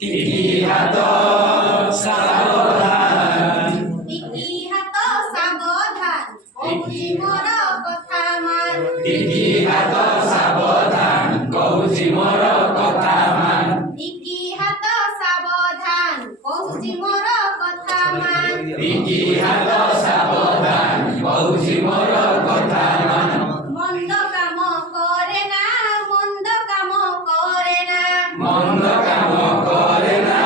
Tinggi hato সাবধান টিকি হাত সাবধান কହୁছি মোর কথা মান টিকি হাত সাবধান কହୁছি মোর কথা মান টিকি হাত সাবধান কହୁছি মোর কথা মান টিকি হাত সাবধান কହୁছি মোর কথা মান মন্দ কাম করে না মন্দ কাম করে না মন্দ কাম করে না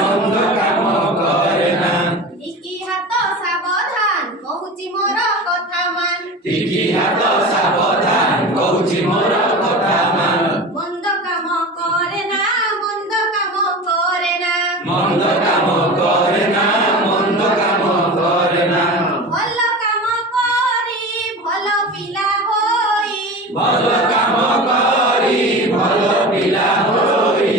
মন্দ কাম করে না টিকি হাত সাবধান কହୁছি মোর কথা মান টিকি হাত সাবধান কହୁছি মোর কথা মান মন্দ কাম করে না মন্দ কাম করে না মন্দ কাম করে না মন্দ কাম করে না ভাল কাম করি ভাল পিলা হই ভাল কাম করি ভাল পিলা হই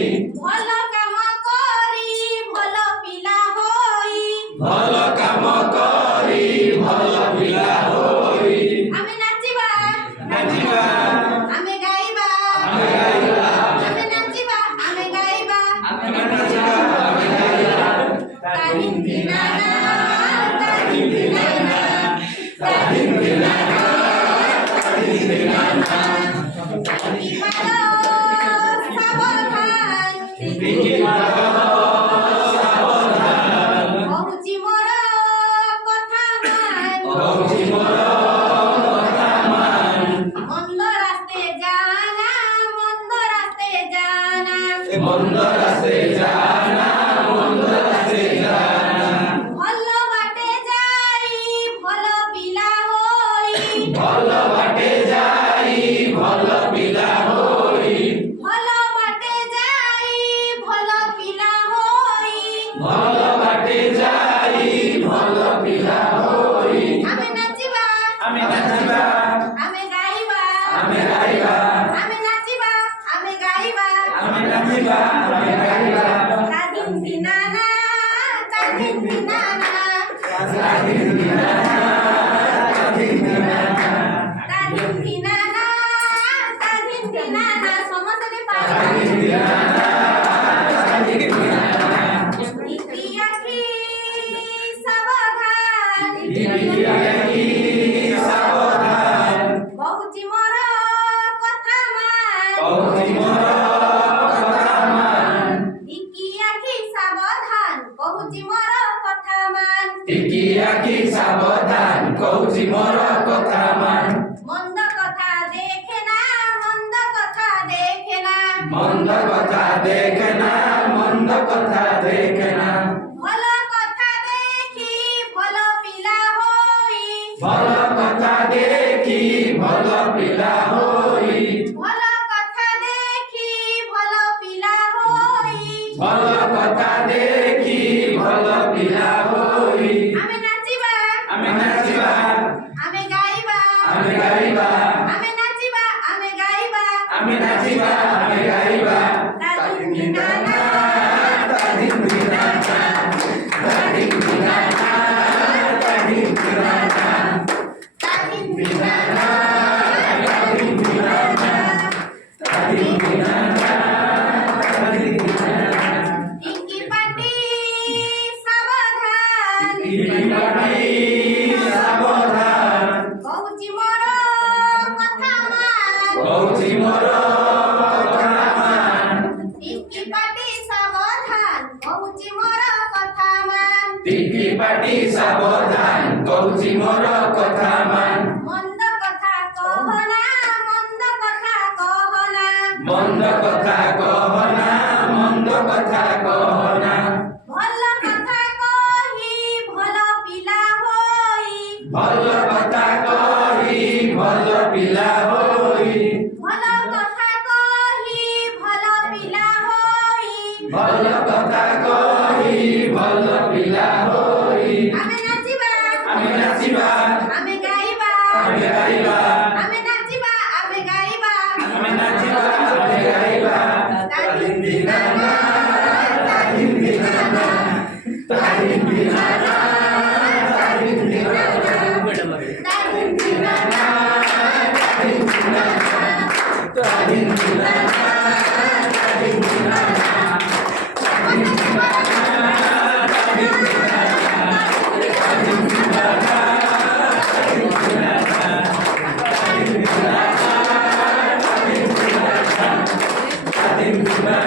ভাল কাম করি ভাল পিলা হই ভাল কাম করি ভাল পিলা হই আমি নাচিবা নাচিবা আমি গাইবা আমি গাইবা আমি নাচিবা আমি গাইবা আমি নাচিবা আমি গাইবা তাহিন দিনানা তাহিন দিনানা তাহিন দিনানা তাহিন দিনানা টিকি মারো সাবধান টিকি মারো সাবধান কହୁছি মোর কথা মান কହୁছি মোর কথা মান মন্দ রাস্তে জানা মন্দ রাস্তে জানা মন্দ রাস্তে জানা মন্দ রাস্তে জানা ভাল বাটে যাই ভাল পিলা হই ভাল বাটে যাই ভাল পিলা হই ভাল বাটে যাই ভাল পিলা হই ভাল বাটে যাই ভাল পিলা হই আমি নাচিবা আমি নাচিবা আমি গাইবা আমি গাইবা আমি নাচিবা আমি গাইবা আমি নাচিবা আমি গাইবা তাহিন দিনানা তাহিন দিনানা তাহিন দিনানা তাহিন দিনানা তাহিন দিনানা তাহিন দিনানা সমতলে পারি তাহিন দিনানা তাহিন দিনানা টিকি আখি সাবধান টিকি আখি সাবধান কହୁছি মোর কথা মান কହୁছি মোর কথা মান টিকি আখি সাবধান কହୁছি মোর কথা মান টিকি আখি সাবধান কହୁছি মোর কথা মান মন্দ কথা দেখে না মন্দ কথা দেখে না মন্দ কথা দেখে না মন্দ কথা দেখে না ভাল কথা দেখি ভাল পিলা হই ভাল কথা দেখি ভাল পিলা হই ভাল কথা দেখি ভাল পিলা হই ভাল কথা দেখি ভাল পিলা হই আমি নাচিবা আমি নাচিবা আমি গাইবা আমি গাইবা আমি নাচিবা আমি গাইবা আমি নাচিবা আমি গাইবা তাহিন দিনানা তাহিন দিনানা তাহিন দিনানা তাহিন দিনানা তাহিন দিনানা তাহিন দিনানা তাহিন দিনানা তাহিন দিনানা টিকি পাটি সাবধান টিকি পাটি সাবধান কହୁছি মোর কথা মান কହୁছি মোর কথা মান টিকি পাটি সাবধান কହୁছি মোর কথা মান টিকি পাটি সাবধান কହୁছি মোর কথা মান মন্দ কথা কহ না মন্দ কথা কহ না মন্দ কথা কহ না মন্দ কথা কহ না ভাল কথা কহি ভাল পিলা হই ভাল কথা কহি ভাল পিলা হই ভাল কথা কহি ভাল পিলা হই ভাল কথা কহি ভাল পিলা হই আমি নাচিবা আমি নাচিবা আমি গাইবা আমি গাইবা আমি নাচিবা আমি গাইবা আমি নাচিবা আমি গাইবা তাহিন দিনানা তাহিন দিনানা তাহিন দিনানা তাহিন দিনানা তাহিন দিনানা তাহিন দিনানা তাহিন দিনানা তাহিন দিনানা ধিম ধিম